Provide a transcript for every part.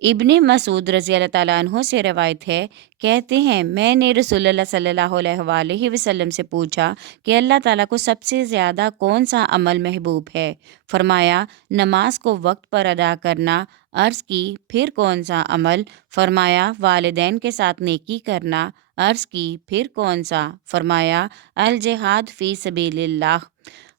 ابن مسعود رضی اللہ تعالیٰ عنہ سے روایت ہے، کہتے ہیں میں نے رسول اللہ صلی اللہ علیہ وآلہ وسلم سے پوچھا کہ اللہ تعالیٰ کو سب سے زیادہ کون سا عمل محبوب ہے؟ فرمایا نماز کو وقت پر ادا کرنا۔ عرض کی پھر کون سا عمل؟ فرمایا والدین کے ساتھ نیکی کرنا۔ عرض کی پھر کون سا؟ فرمایا الجہاد فی سبیل اللہ۔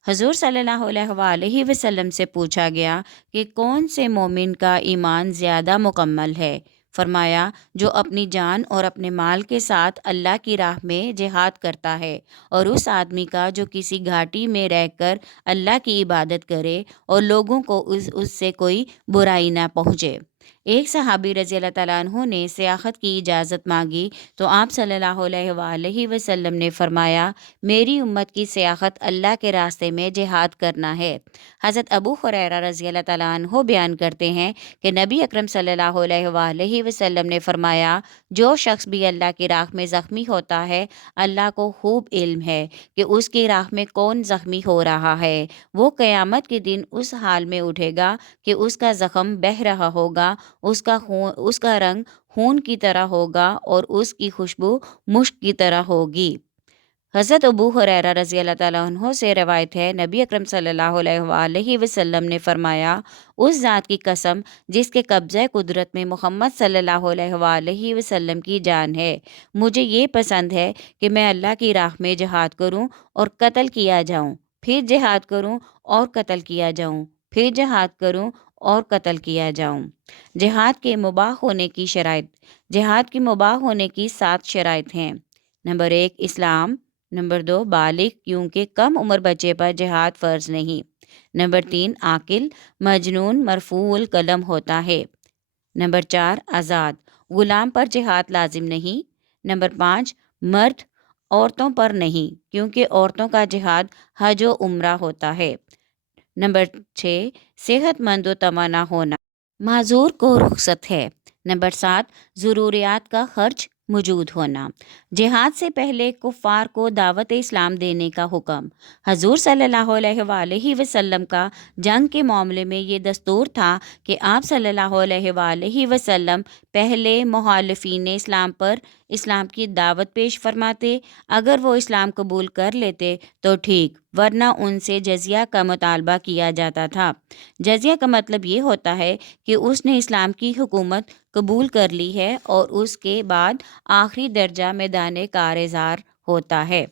حضور صلی اللہ علیہ وآلہ وسلم سے پوچھا گیا کہ کون سے مومن کا ایمان زیادہ مکمل ہے؟ فرمایا جو اپنی جان اور اپنے مال کے ساتھ اللہ کی راہ میں جہاد کرتا ہے، اور اس آدمی کا جو کسی گھاٹی میں رہ کر اللہ کی عبادت کرے اور لوگوں کو اس سے کوئی برائی نہ پہنچے۔ ایک صحابی رضی اللہ تعالیٰ عنہ نے سیاحت کی اجازت مانگی تو آپ صلی اللہ علیہ وآلہ وسلم نے فرمایا میری امت کی سیاحت اللہ کے راستے میں جہاد کرنا ہے۔ حضرت ابو ہریرہ رضی اللہ تعالیٰ عنہ بیان کرتے ہیں کہ نبی اکرم صلی اللہ علیہ وآلہ وسلم نے فرمایا جو شخص بھی اللہ کی راہ میں زخمی ہوتا ہے، اللہ کو خوب علم ہے کہ اس کی راہ میں کون زخمی ہو رہا ہے۔ وہ قیامت کے دن اس حال میں اٹھے گا کہ اس کا زخم بہہ رہا ہوگا، اس کا رنگ خون کی طرح ہوگا اور اس کی خوشبو مشک کی طرح ہوگی۔ حضرت ابو ہریرہ رضی اللہ تعالیٰ عنہ سے روایت ہے نبی اکرم صلی اللہ علیہ وآلہ وسلم نے فرمایا اس ذات کی قسم جس کے قبضہ قدرت میں محمد صلی اللہ علیہ وآلہ وسلم کی جان ہے، مجھے یہ پسند ہے کہ میں اللہ کی راہ میں جہاد کروں اور قتل کیا جاؤں، پھر جہاد کروں اور قتل کیا جاؤں، پھر جہاد کروں اور قتل کیا جاؤں۔ جہاد کے مباح ہونے کی شرائط۔ جہاد کی مباح ہونے کی 7 شرائط ہیں۔ نمبر 1 اسلام۔ نمبر 2 بالغ کیونکہ کم عمر بچے پر جہاد فرض نہیں۔ نمبر 3 عاقل، مجنون مرفوع القلم ہوتا ہے۔ نمبر 4 آزاد، غلام پر جہاد لازم نہیں۔ نمبر 5 مرد، عورتوں پر نہیں کیونکہ عورتوں کا جہاد حج و عمرہ ہوتا ہے۔ نمبر 6 صحت مند و توانا ہونا، معذور کو رخصت ہے۔ نمبر 7 ضروریات کا خرچ موجود ہونا۔ جہاد سے پہلے کفار کو دعوت اسلام دینے کا حکم۔ حضور صلی اللہ علیہ وآلہ وسلم کا جنگ کے معاملے میں یہ دستور تھا کہ آپ صلی اللہ علیہ وآلہ وسلم پہلے مخالفین اسلام پر اسلام کی دعوت پیش فرماتے، اگر وہ اسلام قبول کر لیتے تو ٹھیک، ورنہ ان سے جزیہ کا مطالبہ کیا جاتا تھا۔ جزیہ کا مطلب یہ ہوتا ہے کہ اس نے اسلام کی حکومت قبول کر لی ہے اور اس کے بعد آخری درجہ میدان کارزار ہوتا ہے۔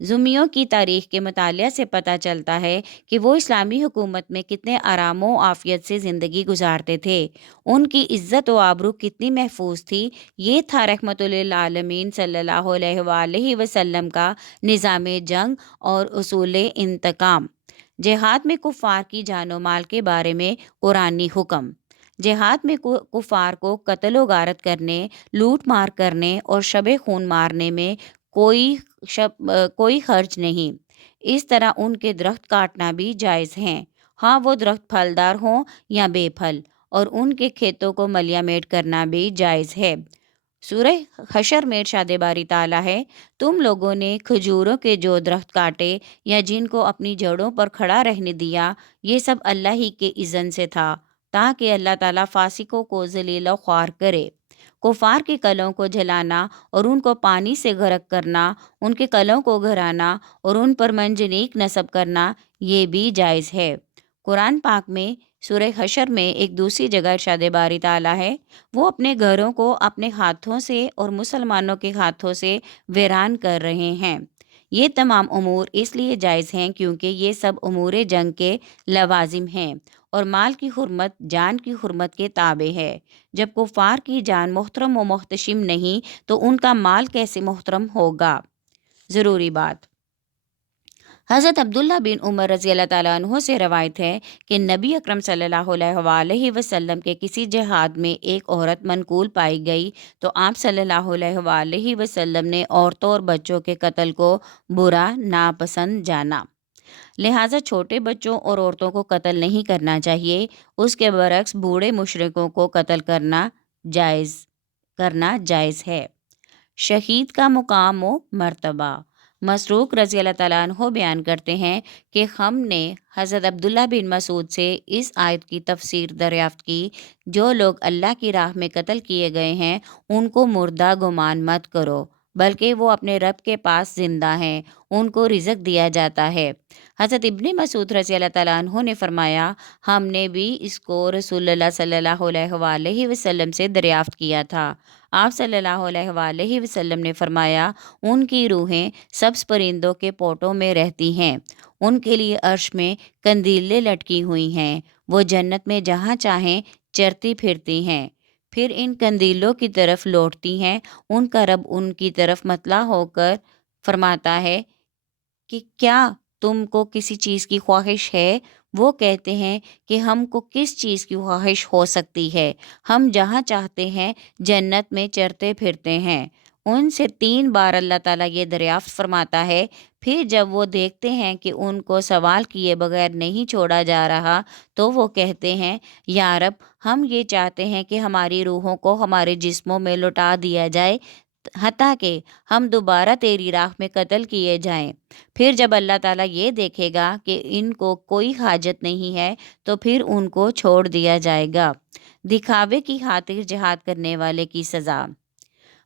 ذمیوں کی تاریخ کے مطالعہ سے پتہ چلتا ہے کہ وہ اسلامی حکومت میں کتنے آرام و عافیت سے زندگی گزارتے تھے، ان کی عزت و آبرو کتنی محفوظ تھی۔ یہ تھا رحمت للعالمین صلی اللہ علیہ وآلہ وسلم کا نظام جنگ اور اصول انتقام۔ جہاد میں کفار کی جان و مال کے بارے میں قرآنی حکم۔ جہاد میں کفار کو قتل و غارت کرنے، لوٹ مار کرنے اور شب خون مارنے میں کوئی خرچ نہیں۔ اس طرح ان کے درخت کاٹنا بھی جائز ہیں، ہاں وہ درخت پھلدار ہوں یا بے پھل، اور ان کے کھیتوں کو ملیہ میٹ کرنا بھی جائز ہے۔ سورہ حشر میں ارشاد باری تعالیٰ ہے تم لوگوں نے کھجوروں کے جو درخت کاٹے یا جن کو اپنی جڑوں پر کھڑا رہنے دیا، یہ سب اللہ ہی کے اذن سے تھا تاکہ اللہ تعالیٰ فاسقوں کو ذلیل و خوار کرے۔ کفار کے کلوں کو جلانا اور ان کو پانی سے غرق کرنا، ان کے کلوں کو گھرانا اور ان پر منجنیق نصب کرنا یہ بھی جائز ہے۔ قرآن پاک میں سورہ حشر میں ایک دوسری جگہ ارشاد باری تعالیٰ ہے وہ اپنے گھروں کو اپنے ہاتھوں سے اور مسلمانوں کے ہاتھوں سے ویران کر رہے ہیں۔ یہ تمام امور اس لیے جائز ہیں کیونکہ یہ سب امور جنگ کے لوازم ہیں اور مال کی حرمت جان کی حرمت کے تابع ہے۔ جب کفار کی جان محترم و محتشم نہیں تو ان کا مال کیسے محترم ہوگا؟ ضروری بات۔ حضرت عبداللہ بن عمر رضی اللہ تعالیٰ عنہ سے روایت ہے کہ نبی اکرم صلی اللہ علیہ وآلہ وسلم کے کسی جہاد میں ایک عورت منقول پائی گئی تو آپ صلی اللہ علیہ وآلہ وسلم نے عورتوں اور بچوں کے قتل کو برا ناپسند جانا، لہٰذا چھوٹے بچوں اور عورتوں کو قتل نہیں کرنا چاہیے، اس کے برعکس بوڑھے مشرکوں کو قتل کرنا جائز ہے۔ شہید کا مقام و مرتبہ۔ مسروق رضی اللہ تعالیٰ عنہ بیان کرتے ہیں کہ ہم نے حضرت عبداللہ بن مسعود سے اس آیت کی تفسیر دریافت کی، جو لوگ اللہ کی راہ میں قتل کیے گئے ہیں ان کو مردہ گمان مت کرو، بلکہ وہ اپنے رب کے پاس زندہ ہیں، ان کو رزق دیا جاتا ہے۔ حضرت ابن مسعود رضی اللہ تعالیٰ عنہ نے فرمایا، ہم نے بھی اس کو رسول اللہ صلی اللہ علیہ وآلہ وسلم سے دریافت کیا تھا۔ آپ صلی اللہ علیہ وآلہ وسلم نے فرمایا، ان کی روحیں سبز پرندوں کے پوٹوں میں رہتی ہیں، ان کے لیے عرش میں قندیلیں لٹکی ہوئی ہیں، وہ جنت میں جہاں چاہیں چرتی پھرتی ہیں، پھر ان قندیلوں کی طرف لوٹتی ہیں۔ ان کا رب ان کی طرف مطلع ہو کر فرماتا ہے کہ کیا تم کو کسی چیز کی خواہش ہے؟ وہ کہتے ہیں کہ ہم کو کس چیز کی خواہش ہو سکتی ہے، ہم جہاں چاہتے ہیں جنت میں چرتے پھرتے ہیں۔ ان سے 3 بار اللہ تعالیٰ یہ دریافت فرماتا ہے، پھر جب وہ دیکھتے ہیں کہ ان کو سوال کیے بغیر نہیں چھوڑا جا رہا تو وہ کہتے ہیں، یا رب، ہم یہ چاہتے ہیں کہ ہماری روحوں کو ہمارے جسموں میں لوٹا دیا جائے، حتیٰ کہ ہم دوبارہ تیری راہ میں قتل کیے جائیں۔ پھر جب اللہ تعالیٰ یہ دیکھے گا کہ ان کو کوئی حاجت نہیں ہے تو پھر ان کو چھوڑ دیا جائے گا۔ دکھاوے کی خاطر جہاد کرنے والے کی سزا۔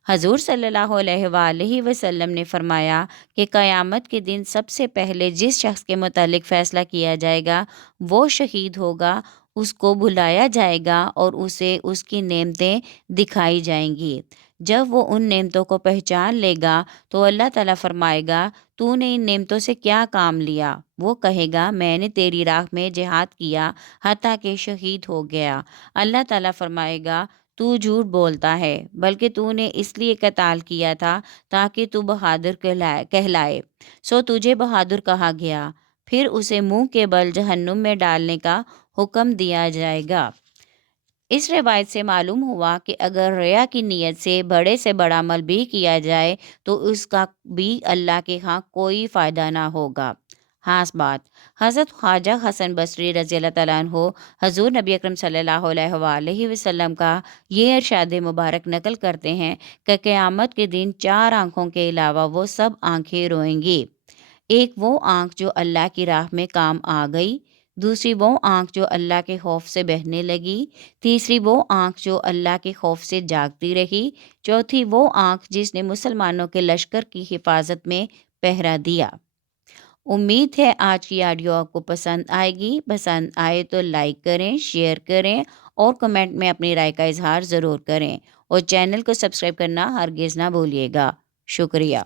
حضور صلی اللہ علیہ وآلہ وسلم نے فرمایا کہ قیامت کے دن سب سے پہلے جس شخص کے متعلق فیصلہ کیا جائے گا وہ شہید ہوگا، اس کو بلایا جائے گا اور اسے اس کی نعمتیں دکھائی جائیں گی۔ جب وہ ان نعمتوں کو پہچان لے گا تو اللہ تعالیٰ فرمائے گا، تو نے ان نعمتوں سے کیا کام لیا؟ وہ کہے گا، میں نے تیری راہ میں جہاد کیا حتیٰ کہ شہید ہو گیا۔ اللہ تعالیٰ فرمائے گا، تو جھوٹ بولتا ہے، بلکہ تو نے اس لیے قتال کیا تھا تاکہ تو بہادر کہلائے، سو تجھے بہادر کہا گیا۔ پھر اسے منہ کے بل جہنم میں ڈالنے کا حکم دیا جائے گا۔ اس روایت سے معلوم ہوا کہ اگر ریا کی نیت سے بڑے سے بڑا عمل بھی کیا جائے تو اس کا بھی اللہ کے ہاں کوئی فائدہ نہ ہوگا۔ خاص بات، حضرت خواجہ حسن بصری رضی اللہ تعالیٰ عنہ حضور نبی اکرم صلی اللہ علیہ وآلہ وسلم کا یہ ارشاد مبارک نقل کرتے ہیں کہ قیامت کے دن 4 آنکھوں کے علاوہ وہ سب آنکھیں روئیں گی۔ ایک وہ آنکھ جو اللہ کی راہ میں کام آ گئی، دوسری وہ آنکھ جو اللہ کے خوف سے بہنے لگی، تیسری وہ آنکھ جو اللہ کے خوف سے جاگتی رہی، چوتھی وہ آنکھ جس نے مسلمانوں کے لشکر کی حفاظت میں پہرا دیا۔ امید ہے آج کی آڈیو آپ کو پسند آئے گی۔ پسند آئے تو لائک کریں، شیئر کریں اور کمنٹ میں اپنی رائے کا اظہار ضرور کریں، اور چینل کو سبسکرائب کرنا ہرگز نہ بھولیے گا۔ شکریہ۔